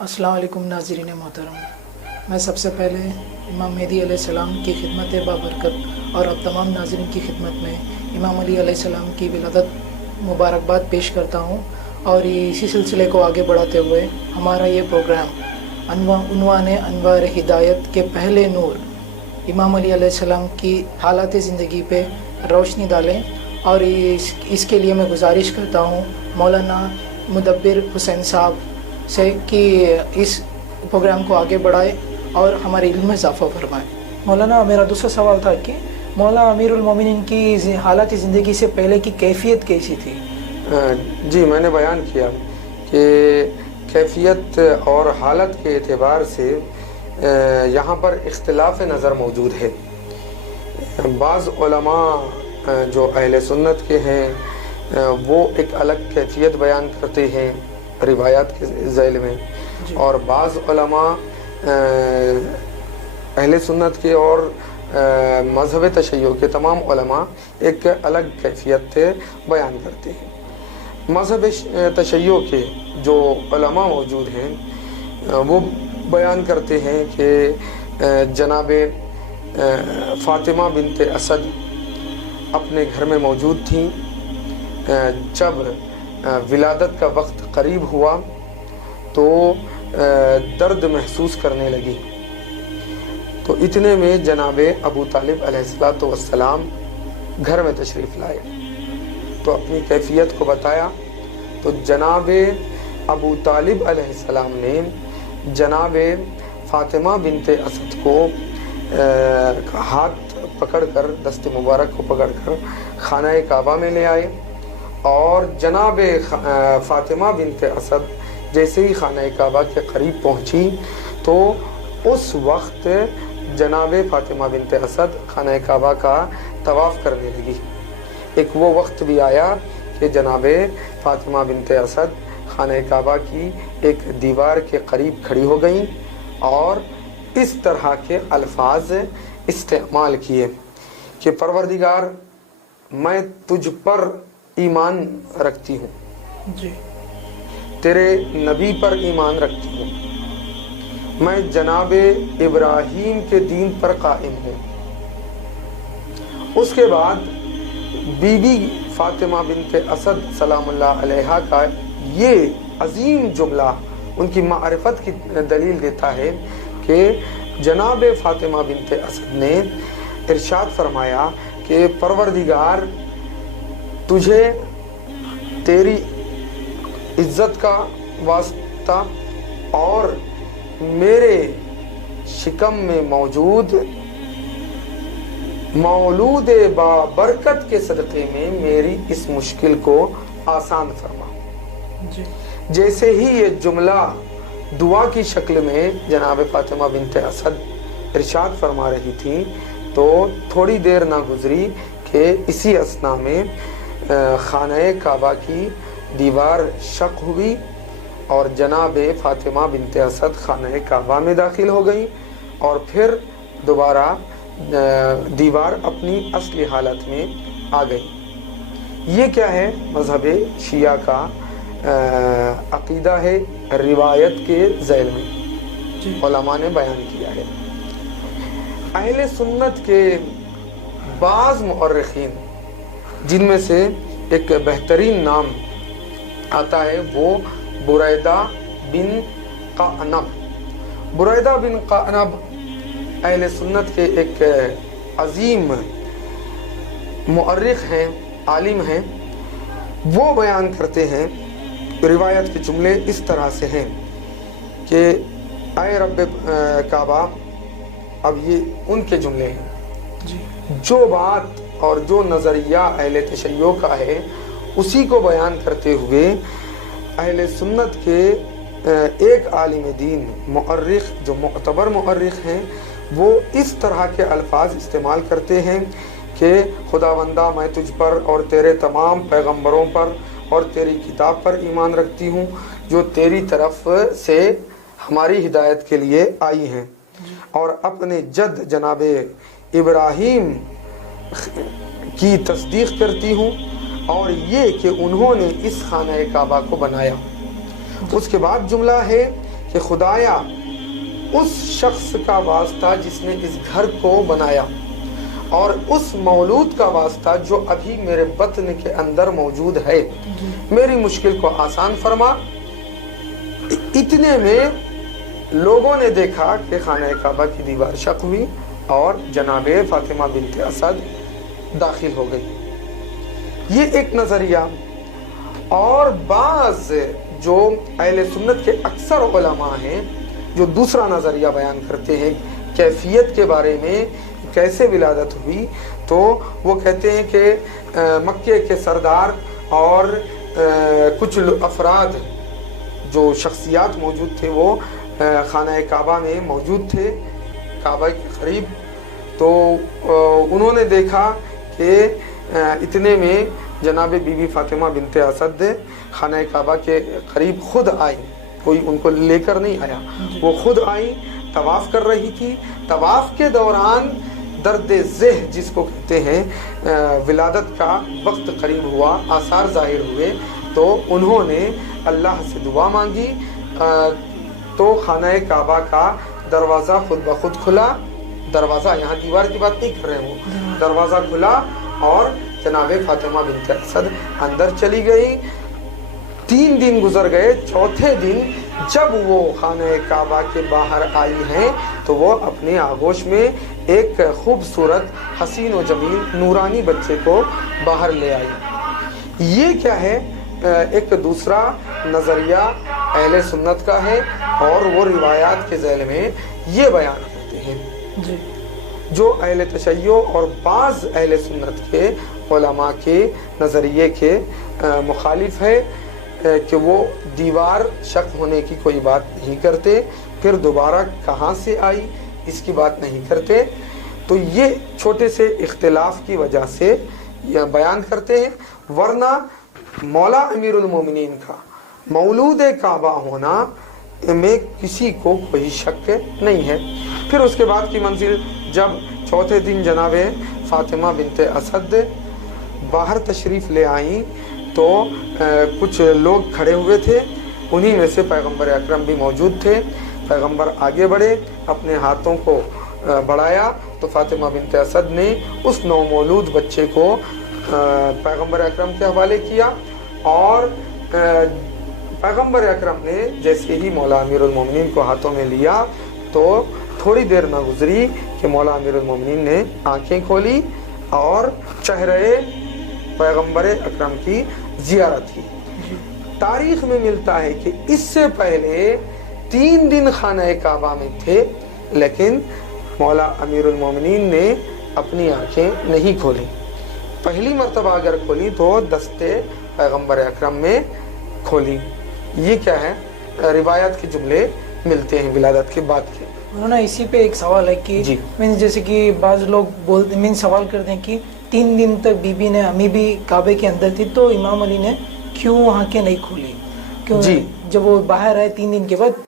السلام علیکم ناظرین محترم، میں سب سے پہلے امام مہدی علیہ السلام کی خدمت بابرکت اور اب تمام ناظرین کی خدمت میں امام علی علیہ السلام کی ولادت مبارکباد پیش کرتا ہوں، اور اسی سلسلے کو آگے بڑھاتے ہوئے ہمارا یہ پروگرام عنوان انوار ہدایت کے پہلے نور امام علی علیہ السلام کی حالات زندگی پہ روشنی ڈالیں، اور اس کے لیے میں گزارش کرتا ہوں مولانا مدبر حسین صاحب سے کہ اس پروگرام کو آگے بڑھائے اور ہمارے علم میں اضافہ فرمائے۔ مولانا، میرا دوسرا سوال تھا کہ مولانا امیر المومنین کی حالات زندگی سے پہلے کی کیفیت کیسی تھی؟ جی، میں نے بیان کیا کہ کیفیت اور حالت کے اعتبار سے یہاں پر اختلاف نظر موجود ہے۔ بعض علماء جو اہل سنت کے ہیں وہ ایک الگ کیفیت بیان کرتے ہیں روایات کے ذیل میں، اور بعض علماء اہل سنت کے اور مذہب تشیع کے تمام علماء ایک الگ کیفیت بیان کرتے ہیں۔ مذہب تشیع کے جو علماء موجود ہیں وہ بیان کرتے ہیں کہ جناب فاطمہ بنت اسد اپنے گھر میں موجود تھیں۔ جب ولادت کا وقت قریب ہوا تو درد محسوس کرنے لگی، تو اتنے میں جناب ابو طالب علیہ السلام گھر میں تشریف لائے تو اپنی کیفیت کو بتایا، تو جناب ابو طالب علیہ السلام نے جناب فاطمہ بنت اسد کو ہاتھ پکڑ کر، دست مبارک کو پکڑ کر خانہ کعبہ میں لے آئے، اور جناب فاطمہ بنت اسد جیسے ہی خانہ کعبہ کے قریب پہنچی تو اس وقت جناب فاطمہ بنت اسد خانہ کعبہ کا طواف کرنے لگی۔ ایک وہ وقت بھی آیا کہ جناب فاطمہ بنت اسد خانہ کعبہ کی ایک دیوار کے قریب کھڑی ہو گئیں اور اس طرح کے الفاظ استعمال کیے کہ پروردگار، میں تجھ پر ایمان رکھتی ہوں، جی، تیرے نبی پر ایمان رکھتی ہوں، میں جناب ابراہیم کے دین پر قائم ہوں۔ اس کے بعد بی بی فاطمہ بنت اسد سلام اللہ علیہا کا یہ عظیم جملہ ان کی معرفت کی دلیل دیتا ہے کہ جناب فاطمہ بنت اسد نے ارشاد فرمایا کہ پروردگار، تجھے تیری عزت کا واسطہ اور میرے شکم میں موجود مولود بابرکت کے صدقے میں میری اس مشکل کو آسان فرما۔ جی، جیسے ہی یہ جملہ دعا کی شکل میں جناب فاطمہ بنت اسد ارشاد فرما رہی تھی تو تھوڑی دیر نہ گزری کہ اسی اثنا میں خانہ کعبہ کی دیوار شق ہوئی اور جناب فاطمہ بنت اسد خانہ کعبہ میں داخل ہو گئی، اور پھر دوبارہ دیوار اپنی اصلی حالت میں آ گئی۔ یہ کیا ہے؟ مذہب شیعہ کا عقیدہ ہے، روایت کے ذیل میں علماء نے بیان کیا ہے۔ اہل سنت کے بعض مؤرخین، جن میں سے ایک بہترین نام آتا ہے وہ بریدہ بن قعنب۔ بریدہ بن قعنب اہل سنت کے ایک عظیم مؤرخ ہیں، عالم ہیں۔ وہ بیان کرتے ہیں، روایت کے جملے اس طرح سے ہیں کہ اے رب کعبہ، اب یہ ان کے جملے ہیں، جو بات اور جو نظریہ اہل تشیع کا ہے اسی کو بیان کرتے ہوئے اہل سنت کے ایک عالم دین مؤرخ، جو معتبر مؤرخ ہیں، وہ اس طرح کے الفاظ استعمال کرتے ہیں کہ خداوندہ، میں تجھ پر اور تیرے تمام پیغمبروں پر اور تیری کتاب پر ایمان رکھتی ہوں جو تیری طرف سے ہماری ہدایت کے لیے آئی ہیں، اور اپنے جد جناب ابراہیم کی تصدیق کرتی ہوں، اور یہ کہ انہوں نے اس خانہ کعبہ کو بنایا۔ اس کے بعد جملہ ہے کہ خدایا اس شخص کا واسطہ جس نے اس گھر کو بنایا اور اس مولود کا واسطہ جو ابھی میرے بطن کے اندر موجود ہے، میری مشکل کو آسان فرما۔ اتنے میں لوگوں نے دیکھا کہ خانہ کعبہ کی دیوار شق ہوئی اور جناب فاطمہ بنت اسد داخل ہو گئی۔ یہ ایک نظریہ۔ اور بعض جو اہل سنت کے اکثر علماء ہیں جو دوسرا نظریہ بیان کرتے ہیں کیفیت کے بارے میں، کیسے ولادت ہوئی، تو وہ کہتے ہیں کہ مکے کے سردار اور کچھ افراد جو شخصیات موجود تھے وہ خانہ کعبہ میں موجود تھے، کعبہ کے قریب، تو انہوں نے دیکھا کہ اتنے میں جناب بی بی فاطمہ بنت اسد خانہ کعبہ کے قریب خود آئی، کوئی ان کو لے کر نہیں آیا، وہ خود آئی، طواف کر رہی تھی۔ طواف کے دوران درد ذہ جس کو کہتے ہیں، ولادت کا وقت قریب ہوا، آثار ظاہر ہوئے، تو انہوں نے اللہ سے دعا مانگی، تو خانہ کعبہ کا دروازہ خود بخود کھلا۔ دروازہ، یہاں دیوار کی بات نہیں کر رہے ہوں، دروازہ کھلا اور جناب فاطمہ بنت اسد اندر چلی گئی۔ 3 دن گزر گئے، چوتھے دن جب وہ خانہ کعبہ کے باہر آئی ہیں تو وہ اپنے آغوش میں ایک خوبصورت حسین و جمیل نورانی بچے کو باہر لے آئی۔ یہ کیا ہے؟ ایک دوسرا نظریہ اہل سنت کا ہے، اور وہ روایات کے ذیل میں یہ بیان کرتے ہیں جی جو اہل تشیع اور بعض اہل سنت کے علماء کے نظریے کے مخالف ہے کہ وہ دیوار شق ہونے کی کوئی بات نہیں کرتے، پھر دوبارہ کہاں سے آئی اس کی بات نہیں کرتے۔ تو یہ چھوٹے سے اختلاف کی وجہ سے یہ بیان کرتے ہیں، ورنہ مولا امیر المومنین کا مولود کعبہ ہونا میں کسی کو کوئی شک نہیں ہے۔ پھر اس کے بعد کی منزل، جب چوتھے دن جناب فاطمہ بنت اسد باہر تشریف لے آئیں تو کچھ لوگ کھڑے ہوئے تھے، انہی میں سے پیغمبر اکرم بھی موجود تھے۔ پیغمبر آگے بڑھے، اپنے ہاتھوں کو بڑھایا تو فاطمہ بنت اسد نے اس نومولود بچے کو پیغمبر اکرم کے حوالے کیا، اور پیغمبر اکرم نے جیسے ہی مولا امیر المومنین کو ہاتھوں میں لیا تو تھوڑی دیر نہ گزری کہ مولا امیر المومنین نے آنکھیں کھولی اور چہرے پیغمبر اکرم کی زیارت کی۔ تاریخ میں ملتا ہے کہ اس سے پہلے 3 دن خانہ کعبہ میں تھے، لیکن مولا امیر المومنین نے اپنی آنکھیں نہیں کھولی۔ پہلی مرتبہ اگر کھولی تو دستے پیغمبر اکرم میں کھولی۔ یہ کیا ہے؟ روایات کے جملے ملتے ہیں ولادت کے بعد کے۔ انہوں نے اسی پہ ایک سوال ہے کہ جیسے کہ بعض لوگ بولتے سوال کرتے ہیں کہ 3 دن تک بی بی نے امی بھی کعبے کے اندر تھی تو امام علی نے کیوں آنکھیں نہیں کھولی؟ کیوں جب وہ باہر آئے 3 دن کے بعد